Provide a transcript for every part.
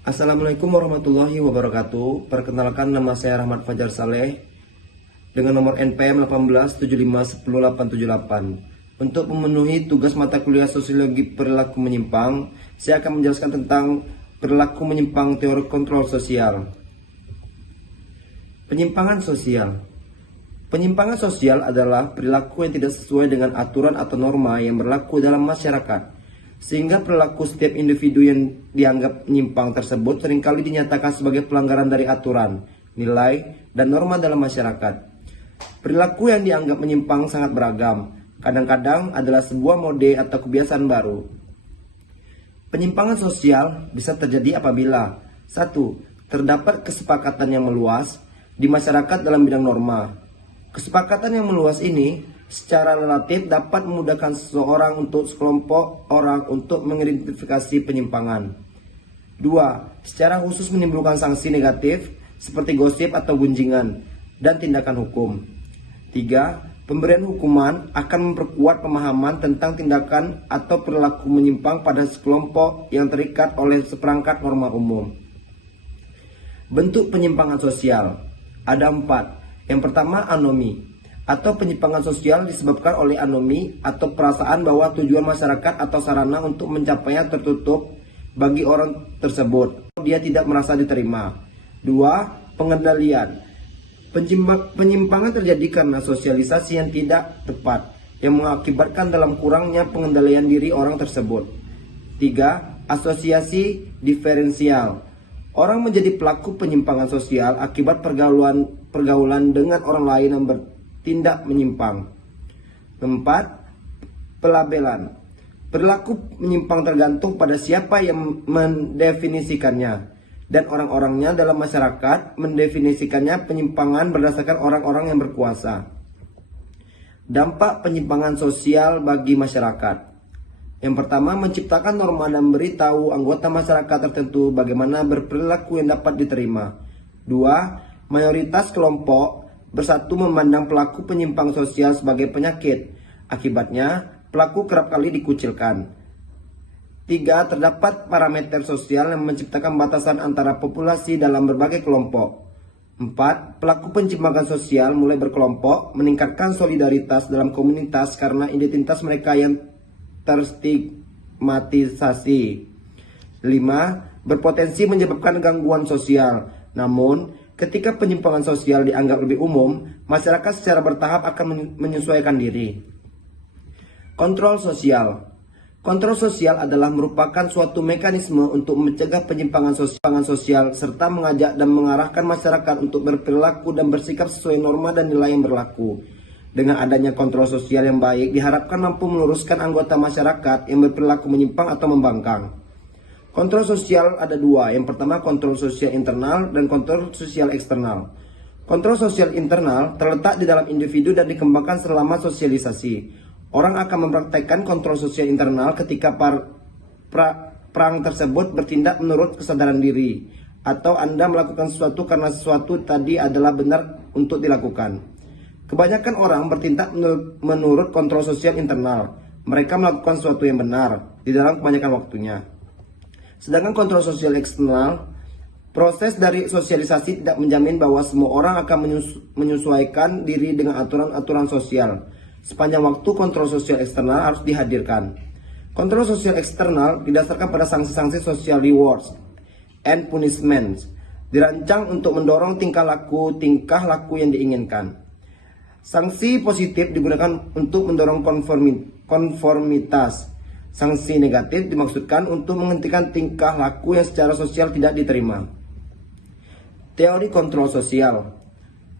Assalamualaikum warahmatullahi wabarakatuh. Perkenalkan, nama saya Rahmat Fajar Saleh dengan nomor NPM 181510878. Untuk memenuhi tugas mata kuliah Sosiologi Perilaku Menyimpang, saya akan menjelaskan tentang perilaku menyimpang, teori kontrol sosial. Penyimpangan sosial. Penyimpangan sosial adalah perilaku yang tidak sesuai dengan aturan atau norma yang berlaku dalam masyarakat, sehingga perilaku setiap individu yang dianggap menyimpang tersebut seringkali dinyatakan sebagai pelanggaran dari aturan, nilai, dan norma dalam masyarakat. Perilaku yang dianggap menyimpang sangat beragam, kadang-kadang adalah sebuah mode atau kebiasaan baru. Penyimpangan sosial bisa terjadi apabila 1. Terdapat kesepakatan yang meluas di masyarakat dalam bidang norma. Kesepakatan yang meluas ini secara relatif dapat memudahkan seseorang untuk sekelompok orang untuk mengidentifikasi penyimpangan. 2. Secara khusus menimbulkan sanksi negatif seperti gosip atau gunjingan dan tindakan hukum. 3. Pemberian hukuman akan memperkuat pemahaman tentang tindakan atau perilaku menyimpang pada sekelompok yang terikat oleh seperangkat norma umum. Bentuk penyimpangan sosial ada 4. Yang pertama, anomi atau penyimpangan sosial disebabkan oleh anomi atau perasaan bahwa tujuan masyarakat atau sarana untuk mencapainya tertutup bagi orang tersebut. Dia tidak merasa diterima. 2. Pengendalian. Penyimpangan terjadi karena sosialisasi yang tidak tepat yang mengakibatkan dalam kurangnya pengendalian diri orang tersebut. 3. Asosiasi diferensial. Orang menjadi pelaku penyimpangan sosial akibat pergaulan dengan orang lain yang bertindak menyimpang. 4. Pelabelan. Perilaku menyimpang tergantung pada siapa yang mendefinisikannya, dan orang-orangnya dalam masyarakat mendefinisikannya penyimpangan berdasarkan orang-orang yang berkuasa. Dampak penyimpangan sosial bagi masyarakat. Yang pertama, menciptakan norma dan memberitahu anggota masyarakat tertentu bagaimana berperilaku yang dapat diterima. 2. Mayoritas kelompok bersatu memandang pelaku penyimpang sosial sebagai penyakit. Akibatnya, pelaku kerap kali dikucilkan. 3. Terdapat parameter sosial yang menciptakan batasan antara populasi dalam berbagai kelompok. 4. Pelaku penyimpangan sosial mulai berkelompok, meningkatkan solidaritas dalam komunitas karena identitas mereka yang terstigmatisasi. 5. Berpotensi menyebabkan gangguan sosial. Namun, ketika penyimpangan sosial dianggap lebih umum, masyarakat secara bertahap akan menyesuaikan diri. Kontrol sosial. Kontrol sosial adalah merupakan suatu mekanisme untuk mencegah penyimpangan sosial serta mengajak dan mengarahkan masyarakat untuk berperilaku dan bersikap sesuai norma dan nilai yang berlaku. Dengan adanya kontrol sosial yang baik, diharapkan mampu meluruskan anggota masyarakat yang berperilaku menyimpang atau membangkang. Kontrol sosial ada 2. Yang pertama, kontrol sosial internal dan kontrol sosial eksternal. Kontrol sosial internal terletak di dalam individu dan dikembangkan selama sosialisasi. Orang akan mempraktekkan kontrol sosial internal ketika perang tersebut bertindak menurut kesadaran diri, atau Anda melakukan sesuatu karena sesuatu tadi adalah benar untuk dilakukan. Kebanyakan orang bertindak menurut kontrol sosial internal. Mereka melakukan sesuatu yang benar di dalam kebanyakan waktunya. Sedangkan kontrol sosial eksternal, proses dari sosialisasi tidak menjamin bahwa semua orang akan menyesuaikan diri dengan aturan-aturan sosial. Sepanjang waktu kontrol sosial eksternal harus dihadirkan. Kontrol sosial eksternal didasarkan pada sanksi-sanksi sosial rewards and punishments, dirancang untuk mendorong tingkah laku yang diinginkan. Sanksi positif digunakan untuk mendorong konformitas. Sanksi negatif dimaksudkan untuk menghentikan tingkah laku yang secara sosial tidak diterima. Teori kontrol sosial.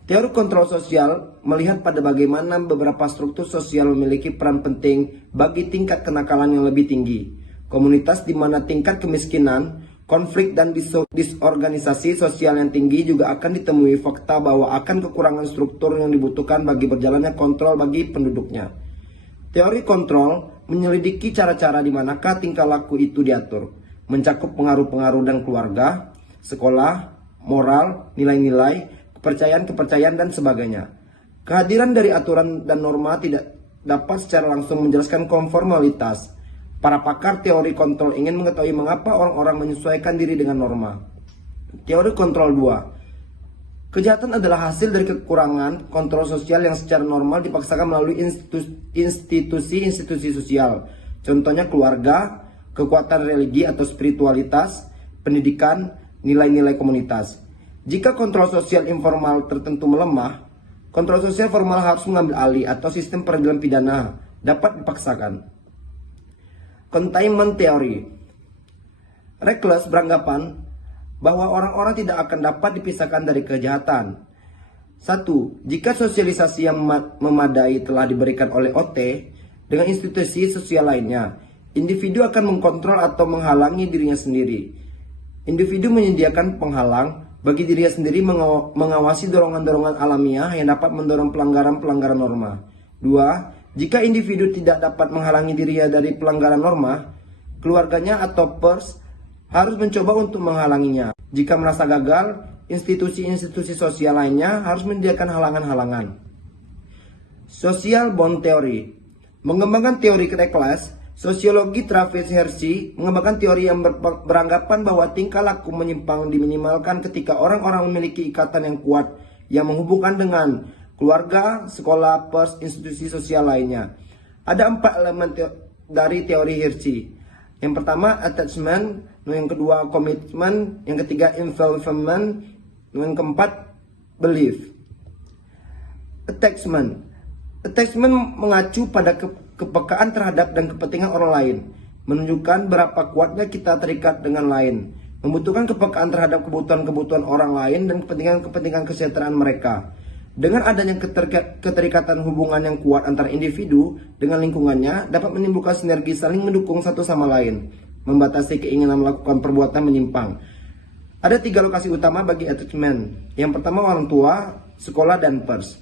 Teori kontrol sosial melihat pada bagaimana beberapa struktur sosial memiliki peran penting bagi tingkat kenakalan yang lebih tinggi. Komunitas di mana tingkat kemiskinan, konflik dan disorganisasi sosial yang tinggi juga akan ditemui fakta bahwa akan kekurangan struktur yang dibutuhkan bagi berjalannya kontrol bagi penduduknya. Teori kontrol menyelidiki cara-cara di manakah tingkah laku itu diatur, mencakup pengaruh-pengaruh dan keluarga, sekolah, moral, nilai-nilai, kepercayaan-kepercayaan, dan sebagainya. Kehadiran dari aturan dan norma tidak dapat secara langsung menjelaskan konformalitas. Para pakar teori kontrol ingin mengetahui mengapa orang-orang menyesuaikan diri dengan norma. Teori kontrol 2. Kejahatan adalah hasil dari kekurangan kontrol sosial yang secara normal dipaksakan melalui institusi-institusi sosial. Contohnya keluarga, kekuatan religi atau spiritualitas, pendidikan, nilai-nilai komunitas. Jika kontrol sosial informal tertentu melemah, kontrol sosial formal harus mengambil alih atau sistem peradilan pidana dapat dipaksakan. Containment theory. Reckless beranggapan bahwa orang-orang tidak akan dapat dipisahkan dari kejahatan. 1. Jika sosialisasi yang memadai telah diberikan oleh OT dengan institusi sosial lainnya, individu akan mengkontrol atau menghalangi dirinya sendiri. Individu menyediakan penghalang bagi dirinya sendiri, mengawasi dorongan-dorongan alamiah yang dapat mendorong pelanggaran-pelanggaran norma. 2. Jika individu tidak dapat menghalangi dirinya dari pelanggaran norma, keluarganya atau pers harus mencoba untuk menghalanginya. Jika merasa gagal, institusi-institusi sosial lainnya harus menyediakan halangan-halangan. Social bond theory. Mengembangkan teori reckless, sosiologi Travis Hirschi mengembangkan teori yang beranggapan bahwa tingkah laku menyimpang diminimalkan ketika orang-orang memiliki ikatan yang kuat yang menghubungkan dengan keluarga, sekolah, pers, institusi sosial lainnya. Ada 4 elemen dari teori Hirschi. Yang pertama attachment, yang kedua commitment, yang ketiga involvement, yang keempat belief. Attachment mengacu pada kepekaan terhadap dan kepentingan orang lain, menunjukkan berapa kuatnya kita terikat dengan lain, membutuhkan kepekaan terhadap kebutuhan-kebutuhan orang lain dan kepentingan-kepentingan kesejahteraan mereka. Dengan adanya keterikatan hubungan yang kuat antara individu dengan lingkungannya dapat menimbulkan sinergi saling mendukung satu sama lain, membatasi keinginan melakukan perbuatan menyimpang. Ada 3 lokasi utama bagi attachment. Yang pertama orang tua, sekolah, dan pers.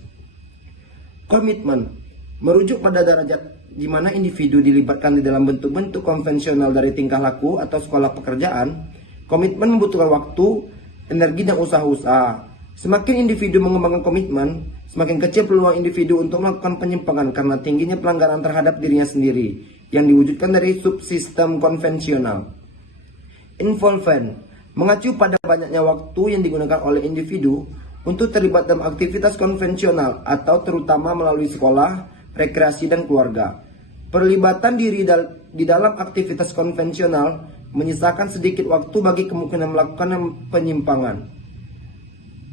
Komitmen merujuk pada derajat di mana individu dilibatkan di dalam bentuk-bentuk konvensional dari tingkah laku atau sekolah pekerjaan. Komitmen membutuhkan waktu, energi, dan usaha-usaha. Semakin individu mengembangkan komitmen, semakin kecil peluang individu untuk melakukan penyimpangan karena tingginya pelanggaran terhadap dirinya sendiri yang diwujudkan dari subsistem konvensional. Involvement mengacu pada banyaknya waktu yang digunakan oleh individu untuk terlibat dalam aktivitas konvensional atau terutama melalui sekolah, rekreasi, dan keluarga. Perlibatan diri di dalam aktivitas konvensional menyisakan sedikit waktu bagi kemungkinan melakukan penyimpangan.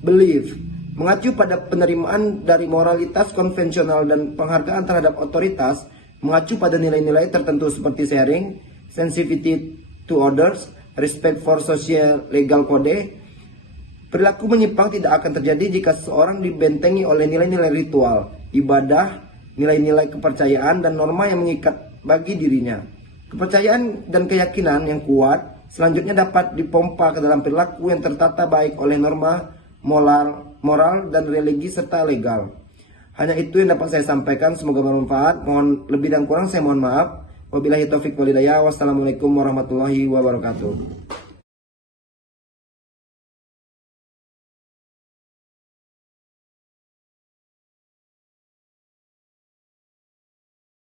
Belief mengacu pada penerimaan dari moralitas konvensional dan penghargaan terhadap otoritas, mengacu pada nilai-nilai tertentu seperti sharing, sensitivity to others, respect for social legal code. Perilaku menyimpang tidak akan terjadi jika seseorang dibentengi oleh nilai-nilai ritual, ibadah, nilai-nilai kepercayaan, dan norma yang mengikat bagi dirinya. Kepercayaan dan keyakinan yang kuat selanjutnya dapat dipompa ke dalam perilaku yang tertata baik oleh norma moral dan religi serta legal. Hanya itu yang dapat saya sampaikan, semoga bermanfaat. Mohon lebih dan kurang saya mohon maaf. Wabillahi taufik walhidayah. Wassalamualaikum warahmatullahi wabarakatuh.